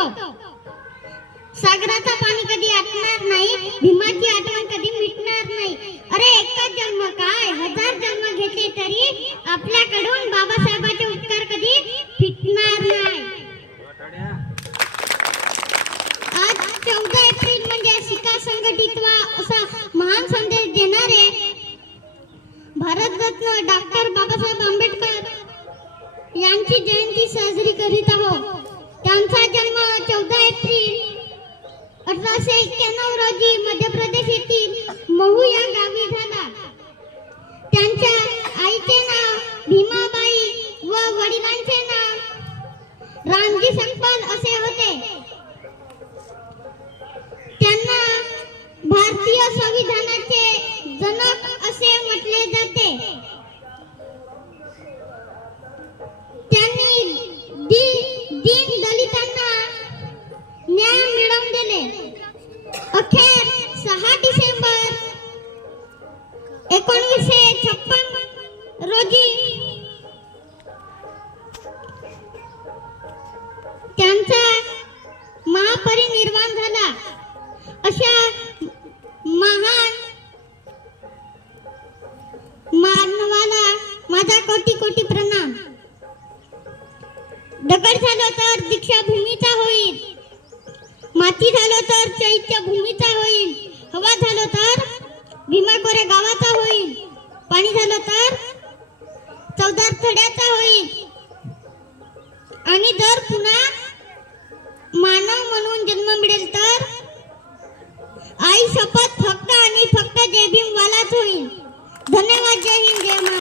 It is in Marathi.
शकतो सागराचा पाणी कधी आटणार नाही भीमाची आठवण कधी मिटणार नाही. अरे एकच जन्म काय? हजार जन्म घेतले तरी आपल्याकडून बाबासाहेबांचे उपकार कधी फिटणार नाही. आज चौदा एप्रिल म्हणजे शिका संघटित असा महान संदेश देणारे भारतरत्न डॉक्टर बाबासाहेब आंबेडकर यांची जयंती साजरी करीत आहोत. अठराशे एक्क्याण्णव रोजी मध्य प्रदेश येथील महू या गावी झाला त्यांच्या आईचे नाव भीमाबाई व वडिलांचे नाव रामजी संपाल असे होते. त्यांना भारतीय संविधानाचे एकोणीसशे छप्पन रोजी त्यांचा महापरिनिर्वाण झाला. अशा महान मानवाला माझा कोटी कोटी प्रणाम. दगड झालं तर दीक्षा भूमीचा होईल. माती झालं तर चैत्यभूमीचा होईल. हवा झालं तर पाणी झालं तर चौदार थड्याचा होईल. आणि जर पुन्हा मानव म्हणून जन्म मिळेल तर